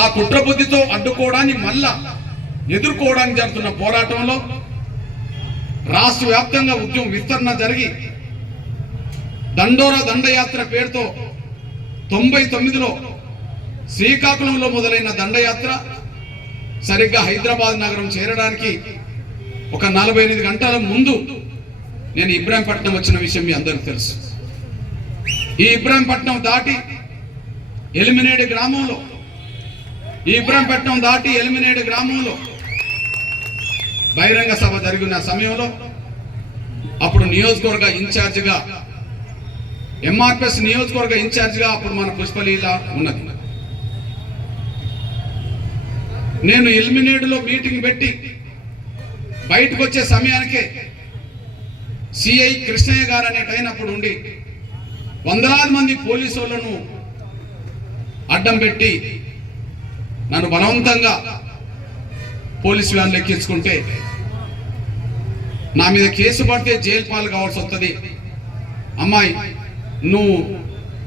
ఆ కుట్రబుద్ధితో అడ్డుకోవడాన్ని మళ్ళా ఎదుర్కోవడానికి జరుగుతున్న పోరాటంలో రాష్ట్ర వ్యాప్తంగా ఉద్యమం విస్తరణ జరిగి దండోరా దండయాత్ర పేరుతో 99లో శ్రీకాకుళంలో మొదలైన దండయాత్ర సరిగ్గా హైదరాబాద్ నగరం చేరడానికి ఒక 48 గంటల ముందు నేను ఇబ్రాహీంపట్నం వచ్చిన విషయం మీ అందరికీ తెలుసు. ఈ ఇబ్రాహీంపట్నం దాటి ఎలిమినేడు గ్రామంలో బహిరంగ సభ జరిగిన సమయంలో అప్పుడు నియోజకవర్గ ఇన్ఛార్జిగా ఎంఆర్పిఎస్ నియోజకవర్గ ఇన్ఛార్జిగా అప్పుడు మన పుష్పలీల ఉన్నది. నేను ఎలిమినేడులో మీటింగ్ పెట్టి బయటకు వచ్చే సమయానికే సిఐ కృష్ణయ్య గారు అనేటైనప్పుడు ఉండి వందలాది మంది పోలీసు వాళ్ళను అడ్డం పెట్టి నన్ను బలవంతంగా పోలీసు వ్యాన్లు ఎక్కించుకుంటే నా మీద కేసు పడితే జైలు పాలు కావాల్సి వస్తుంది, అమ్మాయి నువ్వు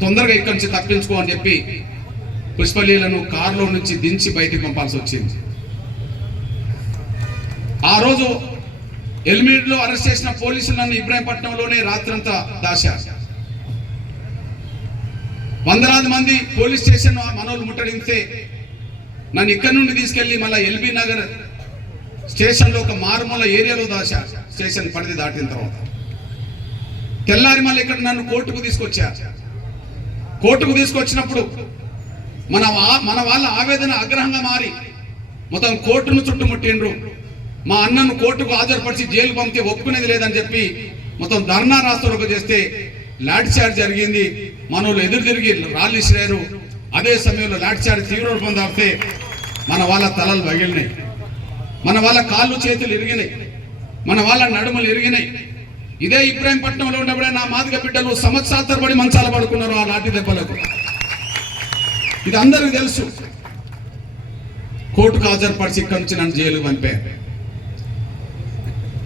తొందరగా ఇక్కడి నుంచి తప్పించుకో అని చెప్పి పుష్పలీలను కారులో నుంచి దించి బయటికి పంపాల్సి వచ్చింది. ఆ రోజు ఎలిమినేట్లో అరెస్ట్ చేసిన పోలీసులు నన్ను ఇబ్రాహీంపట్నంలోనే రాత్రంతా దాశారు. వందలాది మంది పోలీస్ స్టేషన్ మనోళ్ళు ముట్టడిస్తే నన్ను ఇక్కడి నుండి తీసుకెళ్లి మళ్ళీ ఎల్బీ నగర్ స్టేషన్లో ఒక మారుమూల ఏరియాలో దాశారు. స్టేషన్ పరిధి దాటిన తర్వాత తెల్లారి మళ్ళీ ఇక్కడ నన్ను కోర్టుకు తీసుకొచ్చినప్పుడు మన వాళ్ళ ఆవేదన ఆగ్రహంగా మారి మొత్తం కోర్టును చుట్టుముట్టిండ్రు. మా అన్నను కోర్టుకు హాజరుపరిచి జైలు పంపితే ఒప్పుకునేది లేదని చెప్పి మొత్తం ధర్నా రాస్తారోకో చేస్తే లాఠీ చార్జ్ జరిగింది. మనోళ్ళు ఎదురు తిరిగి రాళ్ళు ఇసిరారు. అదే సమయంలో లాఠీ చార్జ్ తీవ్ర రూపం దాపితే మన వాళ్ళ తలలు పగిలినాయి, మన వాళ్ళ కాళ్ళు చేతులు ఇరిగినాయి, మన వాళ్ళ నడుములు ఇరిగినాయి. ఇదే ఇబ్రాహీంపట్నంలో ఉన్నప్పుడే నా మాదిగ బిడ్డలు సంవత్సరాల తరబడి మంచాల పడుకున్నారు ఆ లాఠీ దెబ్బలకు. ఇది అందరికీ తెలుసు. కోర్టుకు హాజరుపరిచి ఇక్కడి నుంచి నన్ను జైలు పంపారు.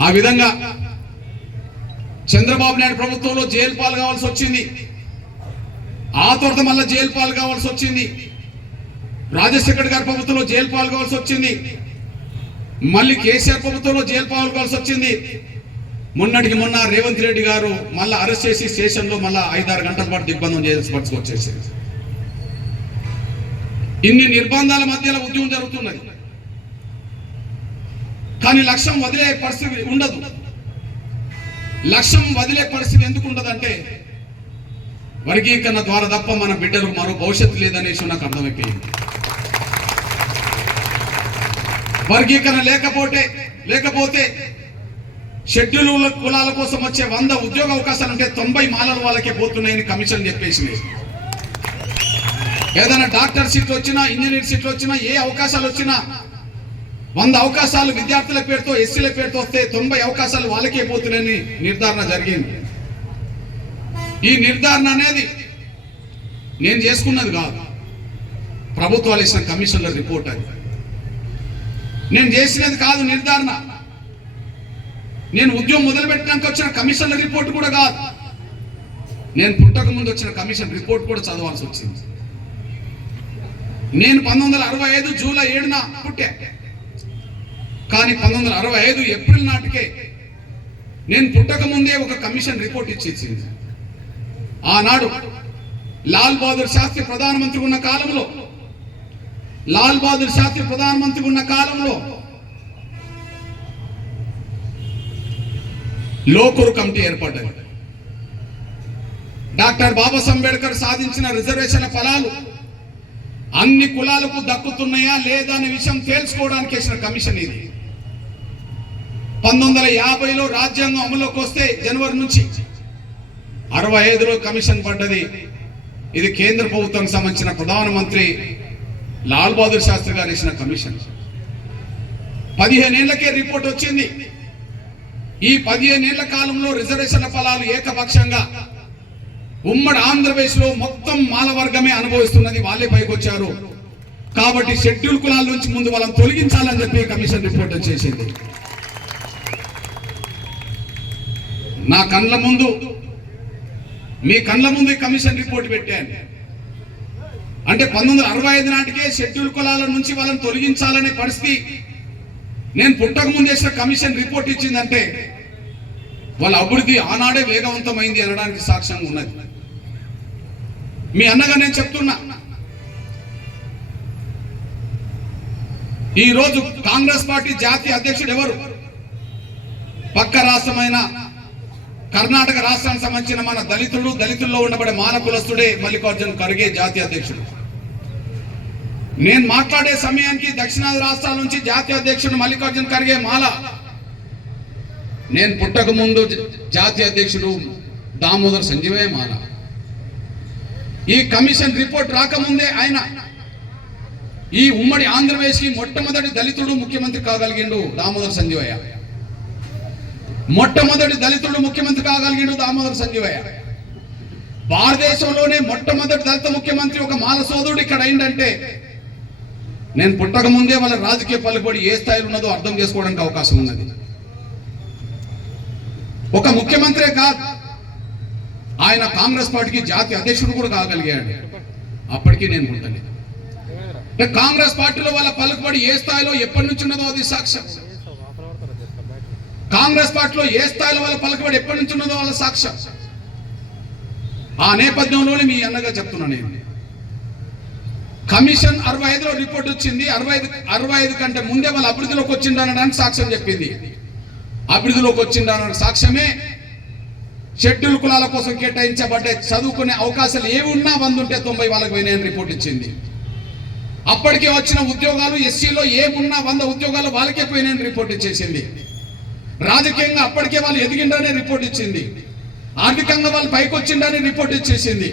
ఆ విధంగా చంద్రబాబు నాయుడు ప్రభుత్వంలో జైలు పాలు కావాల్సి వచ్చింది. ఆ తర్వాత మళ్ళీ జైలు పాలు కావాల్సి వచ్చింది. రాజశేఖర్ గారి ప్రభుత్వంలో జైలు పాలు కావాల్సి వచ్చింది. మళ్ళీ కేసీఆర్ ప్రభుత్వంలో జైలు పాలు కావాల్సి వచ్చింది. మొన్నటికి మొన్న రేవంత్ రెడ్డి గారు మళ్ళీ అరెస్ట్ చేసి స్టేషన్లో మళ్ళీ 5-6 గంటల పాటు దిగ్బంధం చేయాల్సి పట్టుకొచ్చేసింది. ఇన్ని నిర్బంధాల మధ్యలో ఉద్యమం జరుగుతున్నది. కానీ లక్ష్యం వదిలే పరిస్థితి ఉండదు. లక్ష్యం వదిలే పరిస్థితి ఎందుకు ఉండదంటే వర్గీకరణ ద్వారా తప్ప మన బిడ్డలకు మరో భవిష్యత్తు లేదనేసి నాకు అర్థమైపోయింది. వర్గీకరణ లేకపోతే షెడ్యూల్ కులాల కోసం వచ్చే 100 ఉద్యోగ అవకాశాలు ఉంటే 90 మాలల వాళ్ళకే పోతున్నాయని కమిషన్ చెప్పేసి ఏదైనా డాక్టర్ సీట్లు వచ్చినా ఇంజనీర్ సీట్లు వచ్చినా ఏ అవకాశాలు వచ్చినా 100 అవకాశాలు విద్యార్థుల పేరుతో ఎస్సీల పేరుతో వస్తే 90 అవకాశాలు వాళ్ళకే పోతున్నాయని నిర్ధారణ జరిగింది. ఈ నిర్ధారణ అనేది నేను చేసుకున్నది కాదు, ప్రభుత్వాలు ఇచ్చిన కమిషన్ల రిపోర్ట్. అది నేను చేసినది కాదు నిర్ధారణ. నేను ఉద్యమం మొదలుపెట్టడానికి వచ్చిన కమిషన్ల రిపోర్ట్ కూడా కాదు, నేను పుట్టక ముందు వచ్చిన కమిషన్ రిపోర్ట్ కూడా చదవాల్సి వచ్చింది. నేను 1965 జూలై 7న పుట్టా. కానీ 1965 ఏప్రిల్ నాటికే నేను పుట్టక ముందే ఒక కమిషన్ రిపోర్ట్ ఇచ్చేసింది. ఆనాడు లాల్ బహదూర్ శాస్త్రి ప్రధానమంత్రి ఉన్న కాలంలో లోకూరు కమిటీ ఏర్పడ్డది. డాక్టర్ బాబాసాహెబ్ అంబేద్కర్ సాధించిన రిజర్వేషన్ల ఫలాలు అన్ని కులాలకు దక్కుతున్నాయా లేదా అనే విషయం తెలుసుకోవడానికి వేసిన కమిషన్ ఇది. 1950లో రాజ్యాంగం అమలులోకి వస్తే జనవరి నుంచి 65లో కమిషన్ పడ్డది. ఇది కేంద్ర ప్రభుత్వానికి సంబంధించిన ప్రధానమంత్రి లాల్ బహదూర్ శాస్త్రి గారు వేసిన కమిషన్. 15 ఏళ్లకే రిపోర్ట్ వచ్చింది. ఈ 15 ఏళ్ల కాలంలో రిజర్వేషన్ల ఫలాలు ఏకపక్షంగా ఉమ్మడి ఆంధ్రప్రదేశ్ లో మొత్తం మాల వర్గమే అనుభవిస్తున్నది. వాళ్ళే పైకి వచ్చారు కాబట్టి షెడ్యూల్ కులాల నుంచి ముందు వాళ్ళని తొలగించాలని చెప్పి కమిషన్ రిపోర్ట్ చేసింది. నా కళ్ళ ముందు మీ కళ్ళ ముందు కమిషన్ రిపోర్ట్ పెట్టాను. అంటే 1965 నాటికే షెడ్యూల్ కులాల నుంచి వాళ్ళని తొలగించాలనే పరిస్థితి నేను పుట్టక ముందు చేసిన కమిషన్ రిపోర్ట్ ఇచ్చిందంటే వాళ్ళ అభివృద్ధి ఆనాడే వేగవంతమైంది అనడానికి సాక్ష్యంగా ఉన్నది. మీ అన్నగా నేను చెప్తున్నా, ఈ రోజు కాంగ్రెస్ పార్టీ జాతీయ అధ్యక్షుడు ఎవరు? పక్క రాష్ట్రమైన కర్ణాటక రాష్ట్రానికి సంబంధించిన మన దళితుల్లో ఉండబడే మాల కులస్తుడే మల్లికార్జున్ ఖర్గే జాతీయ అధ్యక్షుడు. నేను మాట్లాడే సమయానికి దక్షిణాది రాష్ట్రాల నుంచి జాతీయ అధ్యక్షుడు మల్లికార్జున్ ఖర్గే మాల. నేను పుట్టక ముందు జాతీయ అధ్యక్షుడు దామోదర్ సంజీవయ్య మాల. ఈ కమిషన్ రిపోర్ట్ రాకముందే ఆయన ఈ ఉమ్మడి ఆంధ్రప్రదేశ్కి మొట్టమొదటి దళితుడు ముఖ్యమంత్రి కాగలిగిండు దామోదర్ సంజీవయ్య. మొట్టమొదటి దళితుడు ముఖ్యమంత్రి కాగలిగిండు దామోదర్ సంజీవయ్య. భారతదేశంలోనే మొట్టమొదటి దళిత ముఖ్యమంత్రి ఒక మాల సోదరుడు ఇక్కడ అయిందంటే నేను పుట్టక ముందే వాళ్ళ రాజకీయ పలుకుబడి ఏ స్థాయిలో ఉన్నదో అర్థం చేసుకోవడానికి అవకాశం ఉన్నది. ఒక ముఖ్యమంత్రే కాదు, ఆయన కాంగ్రెస్ పార్టీకి జాతీయ అధ్యక్షుడు కూడా కాగలిగాడు. అప్పటికీ నేను పుట్టలేదు. కాంగ్రెస్ పార్టీలో వాళ్ళ పలుకుబడి ఏ స్థాయిలో ఎప్పటి నుంచి ఉన్నదో అది సాక్ష్యం. కాంగ్రెస్ పార్టీలో ఏ స్థాయిలో వాళ్ళ పలుకుబడి ఎప్పటి నుంచి ఉన్నదో వాళ్ళ సాక్ష్యం. ఆ నేపథ్యంలోనే మీ అన్నగా చెప్తున్నా నేను. కమిషన్ 65లో రిపోర్ట్ వచ్చింది. 65 కంటే ముందే వాళ్ళ అభివృద్ధిలోకి వచ్చిండనడానికి సాక్ష్యం చెప్పింది. అభివృద్ధిలోకి వచ్చిండన్న సాక్ష్యమే షెడ్యూల్ కులాల కోసం కేటాయించబడ్డ చదువుకునే అవకాశాలు ఏవి ఉన్నా 100 ఉంటే 90 వాళ్ళకి పోయినాయని రిపోర్ట్ ఇచ్చింది. అప్పటికే వచ్చిన ఉద్యోగాలు ఎస్సీలో ఏమున్నా 100 ఉద్యోగాలు వాళ్ళకే పోయినాయని రిపోర్ట్ ఇచ్చేసింది. రాజకీయంగా అప్పటికే వాళ్ళు ఎదిగిండనే రిపోర్ట్ ఇచ్చింది. ఆర్థికంగా వాళ్ళు పైకి వచ్చిండని రిపోర్ట్ ఇచ్చేసింది.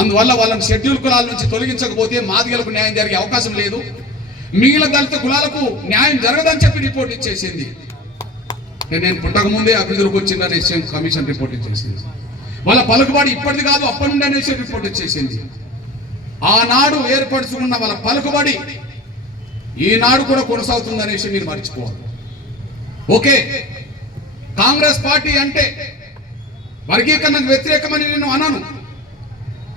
అందువల్ల వాళ్ళని షెడ్యూల్ కులాల నుంచి తొలగించకపోతే మాదిగలకు న్యాయం జరిగే అవకాశం లేదు, మిగిలిన దళిత కులాలకు న్యాయం జరగదని చెప్పి రిపోర్ట్ ఇచ్చేసింది. నేను పుట్టక ముందే అభివృద్ధిలోకి వచ్చిందని కమిషన్ రిపోర్ట్ ఇచ్చేసింది. వాళ్ళ పలుకుబడి ఇప్పటిది కాదు అప్పటి నుండి అనేసి రిపోర్ట్ ఇచ్చేసింది. ఆనాడు ఏర్పరచుకున్న వాళ్ళ పలుకుబడి ఈనాడు కూడా కొనసాగుతుంది అనేసి మీరు మర్చిపోవాలి. ఓకే, కాంగ్రెస్ పార్టీ అంటే వర్గీకరణకు వ్యతిరేకమని నేను అనను,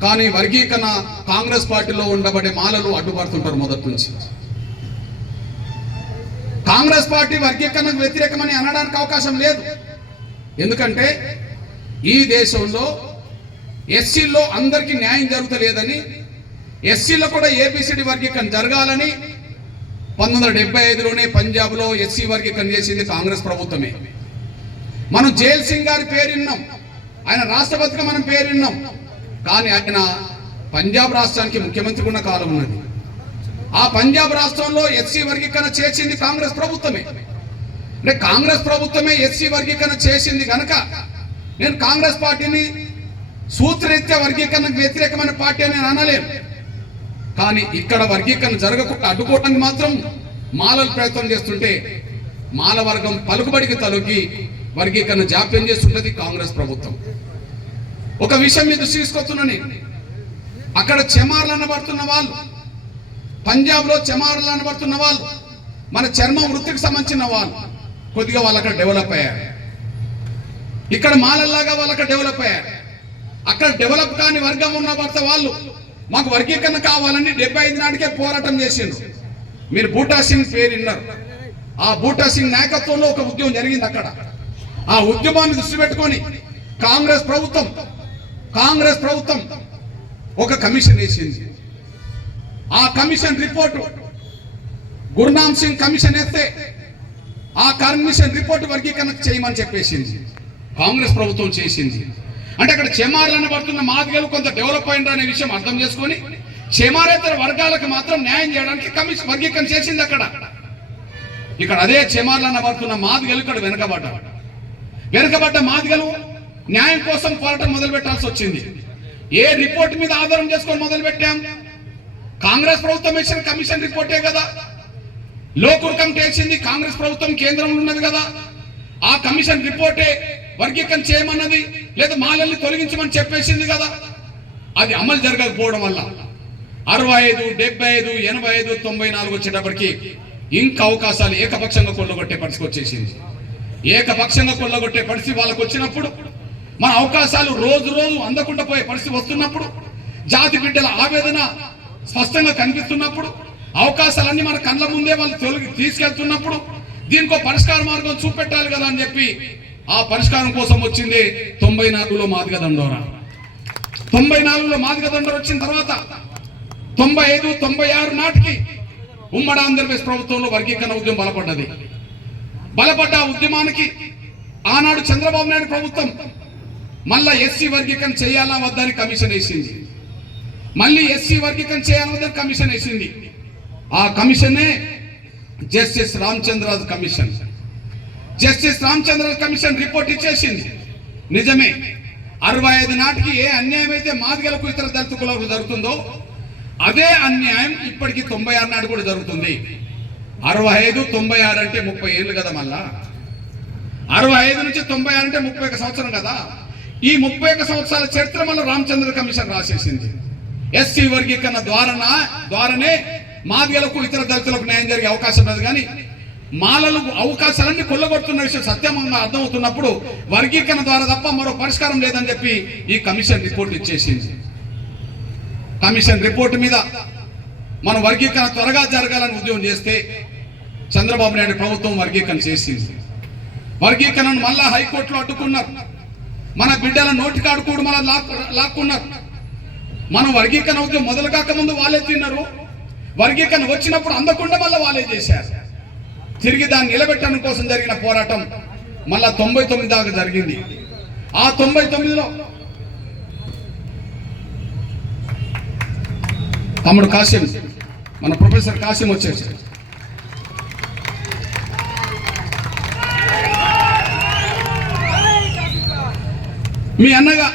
కానీ వర్గీకరణ కాంగ్రెస్ పార్టీలో ఉండబడే మాలలు అడ్డుపడుతుంటారు మొదటి నుంచి. కాంగ్రెస్ పార్టీ వర్గీకరణకు వ్యతిరేకమని అనడానికి అవకాశం లేదు. ఎందుకంటే ఈ దేశంలో ఎస్సీల్లో అందరికీ న్యాయం జరుగుతలేదని, ఎస్సీలో కూడా ఏబిసిడి వర్గీకరణ జరగాలని 1975లోనే పంజాబ్లో ఎస్సీ వర్గీకరణ చేసింది కాంగ్రెస్ ప్రభుత్వమే. మనం జైల్ సింగ్ గారి పేరు విన్నాం, ఆయన రాష్ట్రపతిగా మనం పేరు విన్నాం, కానీ ఆయన పంజాబ్ రాష్ట్రానికి ముఖ్యమంత్రి ఉన్న కాలం ఉన్నది. ఆ పంజాబ్ రాష్ట్రంలో ఎస్సీ వర్గీకరణ చేసింది కాంగ్రెస్ ప్రభుత్వమే. అంటే కాంగ్రెస్ ప్రభుత్వమే ఎస్సీ వర్గీకరణ చేసింది కనుక నేను కాంగ్రెస్ పార్టీని సూత్రరీత్యా వర్గీకరణకు వ్యతిరేకమైన పార్టీ అని అనలేను. కానీ ఇక్కడ వర్గీకరణ జరగకుండా అడ్డుకోవడానికి మాత్రం మాలలు ప్రయత్నం చేస్తుంటే మాల వర్గం పలుకుబడికి తలొగ్గి వర్గీకరణ జాప్యం చేస్తుంటది కాంగ్రెస్ ప్రభుత్వం. ఒక విషయం మీద తీసుకొస్తున్నాను, అక్కడ చెమార్లు అనబడుతున్న వాళ్ళు, పంజాబ్లో చెమార్లు అనబడుతున్న వాళ్ళు మన చర్మం వృత్తికి సంబంధించిన వాళ్ళు కొద్దిగా వాళ్ళు అక్కడ డెవలప్ అయ్యారు. ఇక్కడ మాలల్లాగా వాళ్ళు అక్కడ డెవలప్ అయ్యారు. అక్కడ డెవలప్ కాని వర్గం ఉన్న భర్త వాళ్ళు మాకు వర్గీకరణ కావాలని 75 నాటికే పోరాటం చేసిండ్రు. మీరు బూటా సింగ్ పేరు విన్నారు. ఆ బూటా సింగ్ నాయకత్వంలో ఒక ఉద్యమం జరిగింది అక్కడ. ఆ ఉద్యమాన్ని దృష్టి పెట్టుకొని కాంగ్రెస్ ప్రభుత్వం ఒక కమిషన్ వేసింది. ఆ commission report Gurnam Singh commission వేస్తే ఆ కమిషన్ రిపోర్టు వర్గీకరణ చేయమని చెప్పేసింది. కాంగ్రెస్ ప్రభుత్వం చేసింది. అంటే అక్కడ చెమార్లు అనబడుతున్న మాదిగలు కొంత డెవలప్ అయింది అనే విషయం అర్థం చేసుకొని చెమారేతర వర్గాలకు మాత్రం న్యాయం చేయడానికి కమిషన్ వర్గీకరణ చేసింది అక్కడ. ఇక్కడ అదే చెమార్లు అనబడుతున్న మాదిగలు ఇక్కడ వెనుకబడ్డ మాదిగలు న్యాయం కోసం పోరాటం మొదలు పెట్టాల్సి వచ్చింది. ఏ రిపోర్ట్ మీద ఆధారం చేసుకొని మొదలు పెట్టాం? కాంగ్రెస్ ప్రభుత్వం ఇచ్చిన కమిషన్ రిపోర్టే కదా. లోకూర్ కమిటీ వేసింది కాంగ్రెస్ ప్రభుత్వం, కేంద్రంలో ఉన్నది కదా. ఆ కమిషన్ రిపోర్టే వర్గీకరణ చేయమన్నది, లేదా మాలల్ని తొలగించమని చెప్పేసింది కదా. అది అమలు జరగకపోవడం వల్ల 65, 75, 85, 94 వచ్చేటప్పటికి ఇంకా అవకాశాలు ఏకపక్షంగా కొల్లగొట్టే పరిస్థితి వచ్చేసింది. ఏకపక్షంగా కొల్లగొట్టే పరిస్థితి వాళ్ళకు వచ్చినప్పుడు, మన అవకాశాలు రోజు రోజు అందకుండా పోయే పరిస్థితి వస్తున్నప్పుడు జాతి బిడ్డల ఆవేదన స్పష్టంగా కనిపిస్తున్నప్పుడు, అవకాశాలన్నీ మన కళ్ళ ముందే వాళ్ళు తీసుకెళ్తున్నప్పుడు దీనికో పరిష్కార మార్గం చూపెట్టాలి కదా అని చెప్పి ఆ పరిష్కారం కోసం వచ్చింది 94లో మాదిగ దండోరా. 94లో మాదిగ దండోరా వచ్చిన తర్వాత 95, 96 నాటికి ఉమ్మడి ఆంధ్రప్రదేశ్ ప్రభుత్వంలో వర్గీకరణ ఉద్యమం బలపడ్డ ఉద్యమానికి ఆనాడు చంద్రబాబు నాయుడు ప్రభుత్వం మళ్ళా ఎస్సీ వర్గీకరణ చేయాలా వద్దని కమిషన్ వేసింది. మళ్ళీ ఎస్సీ వర్గీకరణ చేయాలా వద్దని కమిషన్ వేసింది. ఆ కమిషనే justice Ramachandraraju commission. Justice Ramachandraraju commission report ఇచ్చేసింది. నిజమే, 65 నాటికి ఏ అన్యాయం అయితే మాదిగలకు ఇతర దళిత కులాలకు జరుగుతుందో అదే అన్యాయం ఇప్పటికి 96 నాడు కూడా జరుగుతుంది. 65, 96 అంటే 30 ఏళ్ళు కదా. మళ్ళా 65 నుంచి 96 అంటే 31 సంవత్సరం కదా. ఈ 31 సంవత్సరాల చరిత్ర మళ్ళీ రామచంద్ర కమిషన్ రాసేసింది. ఎస్సీ వర్గీకరణ ద్వారానే మాదిగలకు ఇతర దళితులకు న్యాయం జరిగే అవకాశం లేదు. కానీ మాలలు అవకాశాలన్నీ కొల్లగొడుతున్న విషయం సత్యంగా అర్థమవుతున్నప్పుడు వర్గీకరణ ద్వారా తప్ప మరో పరిష్కారం లేదని చెప్పి ఈ కమిషన్ రిపోర్ట్ ఇచ్చేసింది. కమిషన్ రిపోర్టు మీద మనం వర్గీకరణ త్వరగా జరగాలని ఉద్యమం చేస్తే చంద్రబాబు నాయుడు ప్రభుత్వం వర్గీకరణ చేసింది. వర్గీకరణను మళ్ళా హైకోర్టులో అడ్డుకున్నారు. మన బిడ్డల నోటికాడు కూడా మళ్ళీ లాక్కున్నారు. మనం వర్గీకరణ ఉద్యమం మొదలు కాకముందు వాళ్ళే తిన్నారు. వర్గీకరణ వచ్చినప్పుడు అందకుండా మళ్ళీ వాళ్ళే చేశారు. తిరిగి దాన్ని నిలబెట్టడం కోసం జరిగిన పోరాటం మళ్ళా 99 దాకా జరిగింది. ఆ 99లో తమ్ముడు కాసిం, మన ప్రొఫెసర్ కాసిం వచ్చేసారు. మీ అన్నగా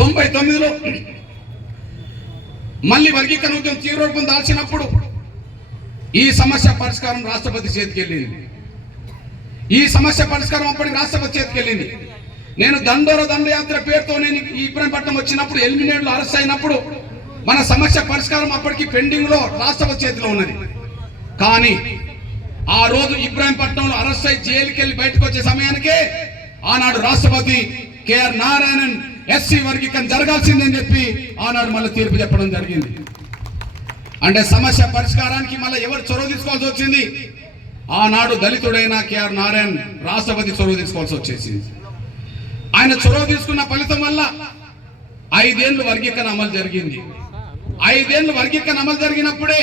99లో మళ్ళీ వర్గీకరణ ఉద్యమం తీవ్రరూపం దాల్చినప్పుడు ఈ సమస్య పరిష్కారం రాష్ట్రపతి చేతికి వెళ్ళింది. ఈ సమస్య పరిష్కారం అప్పటికి రాష్ట్రపతి చేతికి వెళ్ళింది. నేను దండయాత్ర పేరుతో నేను ఇబ్రాహీంపట్నం వచ్చినప్పుడు 87లో అరెస్ట్ అయినప్పుడు మన సమస్య పరిష్కారం అప్పటికి పెండింగ్ లో రాష్ట్రపతి చేతిలో ఉన్నది. కానీ ఆ రోజు ఇబ్రాహీంపట్నంలో అరెస్ట్ అయి జైలుకి వెళ్ళి బయటకు వచ్చే సమయానికే ఆనాడు రాష్ట్రపతి కేఆర్ నారాయణన్ ఎస్సీ వర్గీకరణ జరగాల్సిందని చెప్పి ఆనాడు మళ్ళీ తీర్పు చెప్పడం జరిగింది. అంటే సమస్య పరిష్కారానికి మళ్ళీ ఎవరు చొరవ తీసుకోవాల్సి వచ్చింది? ఆనాడు దళితుడైన కేఆర్ నారాయణ్ రాష్ట్రపతి చొరవ తీసుకోవాల్సి వచ్చేసింది. ఆయన చొరవ తీసుకున్న ఫలితం వల్ల 5 ఏళ్ళు వర్గీకరణ అమలు జరిగింది. 5 ఏళ్ళు వర్గీకరణ అమలు జరిగినప్పుడే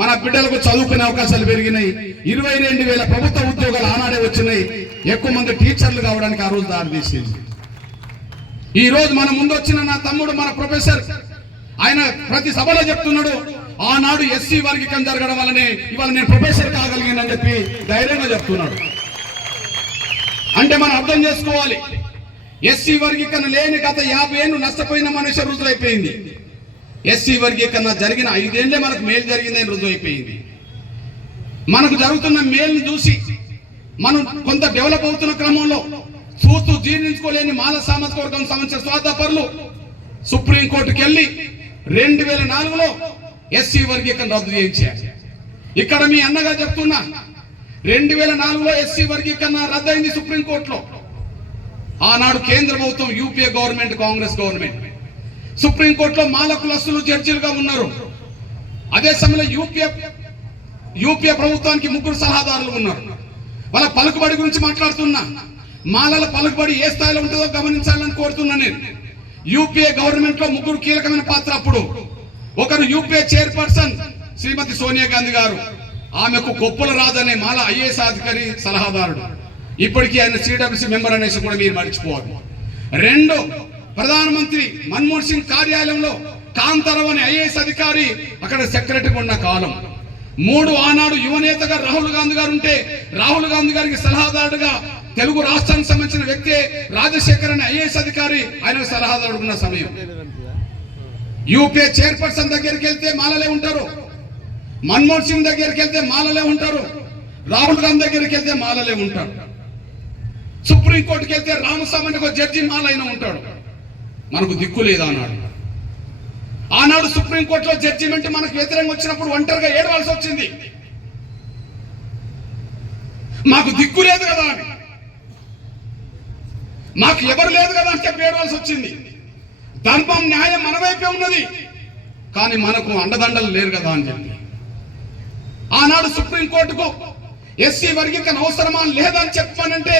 మన బిడ్డలకు చదువుకునే అవకాశాలు పెరిగినాయి. 22,000 ప్రభుత్వ ఉద్యోగాలు ఆనాడే వచ్చినాయి. ఎక్కువ మంది టీచర్లు కావడానికి ఆ రోజు దారితీసింది. ఈ రోజు మన ముందు వచ్చిన నా తమ్ముడు మన ప్రొఫెసర్, ఆయన ప్రతి సభలో చెప్తున్నాడు, ఆనాడు ఎస్సీ వర్గీకరణ జరగడం వల్లనే ఇవాళ నేను ప్రొఫెసర్ కాగలిగానని చెప్పి ధైర్యంగా చెప్తున్నాడు. అంటే మనం అర్థం చేసుకోవాలి, ఎస్సీ వర్గీకరణ లేని గత 50 ఏళ్ళు నష్టపోయిన మనిషి రుజువైపోయింది. ఎస్సీ వర్గీకరణ జరిగిన 5 ఏళ్లే మనకు మేలు జరిగిందని రుజువైపోయింది. మనకు జరుగుతున్న మేలును చూసి మనం కొంత డెవలప్ అవుతున్న క్రమంలో చూస్తూ జీర్ణించుకోలేని మాల సామాజిక వర్గం సంబంధించిన స్వార్థపరులు సుప్రీంకోర్టుకి వెళ్ళి 2004లో ఎస్సీ వర్గీకరణ రద్దు చేయించారు. ఇక్కడ మీ అన్నగా చెప్తున్నా, 2004లో ఎస్సీ వర్గీకరణ రద్దయింది సుప్రీంకోర్టులో. ఆనాడు కేంద్ర ప్రభుత్వం యూపీఏ గవర్నమెంట్, కాంగ్రెస్ గవర్నమెంట్, సుప్రీంకోర్టులో మాల కులస్తులు జడ్జిలుగా ఉన్నారు. అదే సమయంలో యూపీఏ ప్రభుత్వానికి 3 సలహాదారులు ఉన్నారు. వాళ్ళ పలుకుబడి గురించి మాట్లాడుతున్నా. మాలల పలుకుబడి ఏ స్థాయిలో ఉంటుందో గమనించాలని కోరుతున్నా నేను. యూపీఏ గవర్నమెంట్ లో 3 కీలకమైన పాత్ర. అప్పుడు ఒకరు యూపీఏ చైర్పర్సన్ శ్రీమతి సోనియా గాంధీ గారు, ఆమెకు కొప్పుల రాజు అనే మాల ఐఏఎస్ అధికారి సలహాదారుడు. ఇప్పటికీ ఆయన సిడబ్ల్యూసీ మెంబర్ అనేసి కూడా మీరు మర్చిపోవాలి. 2 ప్రధానమంత్రి మన్మోహన్ సింగ్ కార్యాలయంలో కాంతారావు అనే ఐఏఎస్ అధికారి అక్కడ సెక్రటరీగా ఉన్న కాలం. 3 ఆనాడు యువనేతగా రాహుల్ గాంధీ గారు ఉంటే, రాహుల్ గాంధీ గారికి సలహాదారుడుగా తెలుగు రాష్ట్రానికి సంబంధించిన వ్యక్తి రాజశేఖర్ అనే ఐఏఎస్ అధికారి ఆయన సలహాదారుడు ఉన్న సమయం. యూపీఏ చైర్పర్సన్ దగ్గరికి వెళ్తే మాలలే ఉంటారు, మన్మోహన్ సింగ్ దగ్గరికి వెళ్తే మాలలే ఉంటారు, రాహుల్ గాంధీ దగ్గరికి వెళ్తే మాలలే ఉంటారు. సుప్రీంకోర్టుకి వెళ్తే రామస్వామి ఒక జడ్జి మాలైన ఉంటాడు. మనకు దిక్కు లేదు. ఆనాడు సుప్రీంకోర్టులో జడ్జిమెంట్ మనకు వ్యతిరేకంగా వచ్చినప్పుడు ఒంటరిగా ఏడవలసి వచ్చింది. మాకు దిక్కు లేదు కదా అని, మాకు ఎవరు లేదు కదా అని చెప్పి ఏడవలసి వచ్చింది. ధర్మం న్యాయం మన వైపే ఉన్నది, కానీ మనకు అండదండలు లేరు కదా అని చెప్పి ఆనాడు సుప్రీంకోర్టుకు ఎస్సీ వర్గీకరణ అవసరమా లేదని చెప్పానంటే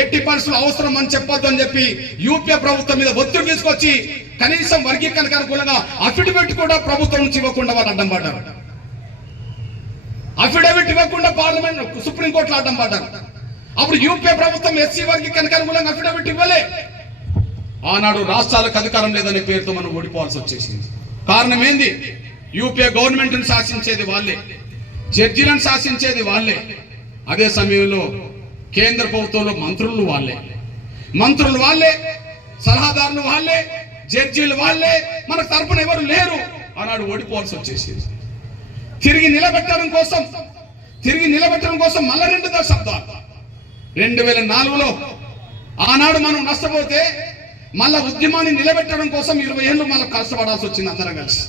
ఎట్టి పరిస్థితులు అవసరం అని చెప్పొద్దు అని చెప్పి యూపీఏ ప్రభుత్వం మీద ఒత్తిడి తీసుకొచ్చి కనీసం వర్గీకరణకు అనుకూలంగా అఫిడవిట్ కూడా ప్రభుత్వం నుంచి ఇవ్వకుండా వాళ్ళు అడ్డం పడ్డారు. అఫిడవిట్ ఇవ్వకుండా పార్లమెంట్ సుప్రీంకోర్టులో అడ్డం పడ్డారు. అప్పుడు యూపీఏ ప్రభుత్వం ఎస్సీ వర్గీకరణకు అనుకూలంగా అఫిడవిట్ ఇవ్వలే. ఆనాడు రాష్ట్రాలకు అధికారం లేదనే పేరుతో మనం ఓడిపోవాల్సి వచ్చేసింది. కారణం ఏంది? యూపీఏ గవర్నమెంట్ను శాసించేది వాళ్ళే, జడ్జిలను శాసించేది వాళ్ళే. అదే సమయంలో కేంద్ర ప్రభుత్వంలో మంత్రులు వాళ్ళే, సలహాదారులు వాళ్ళే, జడ్జీలు వాళ్ళే. మన తరపున ఎవరు లేరు. ఆనాడు ఓడిపోవాల్సి వచ్చేసింది. తిరిగి నిలబెట్టడం కోసం మళ్ళా 2 దశాబ్దాలు 2004లో ఆనాడు మనం నష్టపోతే మళ్ళా ఉద్యమాన్ని నిలబెట్టడం కోసం 20 ఏళ్ళు మళ్ళీ కష్టపడాల్సి వచ్చింది. అందరం కలిసి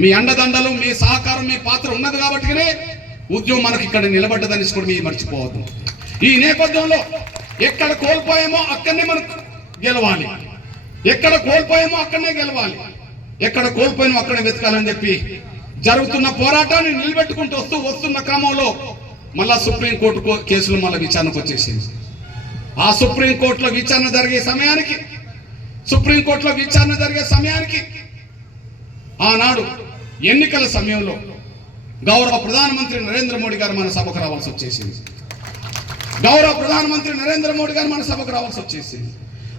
మీ అండదండలు, మీ సహకారం, మీ పాత్ర ఉన్నది కాబట్టినే ఉద్యమం మనకి ఇక్కడ నిలబడ్డదని కూడా మీరు మర్చిపోవద్దు. ఈ నేపథ్యంలో ఎక్కడ కోల్పోయామో అక్కడనే మనకు గెలవాలి, ఎక్కడ కోల్పోయామో అక్కడనే గెలవాలి, ఎక్కడ కోల్పోయామో అక్కడే వెతకాలని చెప్పి జరుగుతున్న పోరాటాన్ని నిలబెట్టుకుంటూ వస్తున్న క్రమంలో మళ్ళా సుప్రీంకోర్టు కేసులు మళ్ళీ విచారణకు వచ్చేసింది. ఆ సుప్రీంకోర్టులో విచారణ జరిగే సమయానికి ఆనాడు ఎన్నికల సమయంలో గౌరవ ప్రధానమంత్రి నరేంద్ర మోడీ గారు మన సభకు రావాల్సి వచ్చేసింది.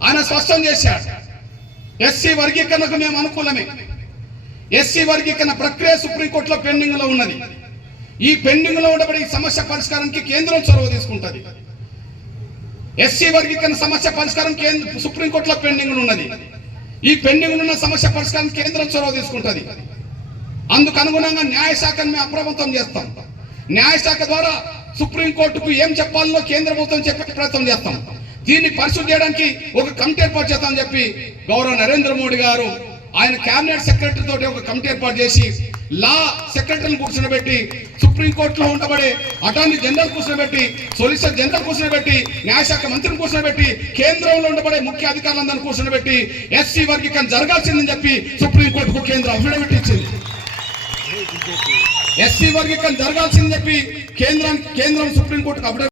ఆయన స్పష్టం చేశాడు, ఎస్సీ వర్గీకరణకు మేము అనుకూలమే. ఎస్సీ వర్గీకరణ ప్రక్రియ సుప్రీంకోర్టులో పెండింగ్ లో ఉన్నది. ఈ పెండింగ్ లో ఉండబడి ఈ సమస్య పరిష్కారానికి కేంద్రం చొరవ తీసుకుంటది. ఎస్సీ వర్గీకరణ సమస్య పరిష్కారం సుప్రీంకోర్టులో పెండింగ్ ఉన్నది. ఈ పెండింగ్ ఉన్న సమస్య పరిష్కారం కేంద్రం చొరవ తీసుకుంటది. అందుకు అనుగుణంగా న్యాయశాఖను మేము అప్రమత్తం చేస్తాం. న్యాయశాఖ ద్వారా సుప్రీంకోర్టుకు ఏం చెప్పాలో కేంద్ర ప్రభుత్వం చెప్పే ప్రయత్నం చేస్తాం. దీన్ని పరిశుద్ధి చేయడానికి ఒక కమిటీ ఏర్పాటు చేస్తామని చెప్పి గౌరవ నరేంద్ర మోడీ గారు ఆయన కేబినెట్ సెక్రటరీ తోటి ఒక కమిటీ ఏర్పాటు చేసి లా సెక్రటరీని కూర్చోబెట్టి, సుప్రీంకోర్టులో ఉండబడే అటార్నీ జనరల్ కూర్చోబెట్టి, సొలిసిటర్ జనరల్ కూర్చోబెట్టి, న్యాయశాఖ మంత్రిని కూర్చోబెట్టి, కేంద్రంలో ఉండబడే ముఖ్య అధికారులందరినీ కూర్చోబెట్టి ఎస్సీ వర్గీకరణ జరగాల్సిందని చెప్పి సుప్రీంకోర్టుకు కేంద్రం అఫిడవిట్ ఇచ్చింది. ఎస్సీ వర్గీకరణ జరగాల్సిందని చెప్పి కేంద్రం సుప్రీంకోర్టుకు అఫిడవిట్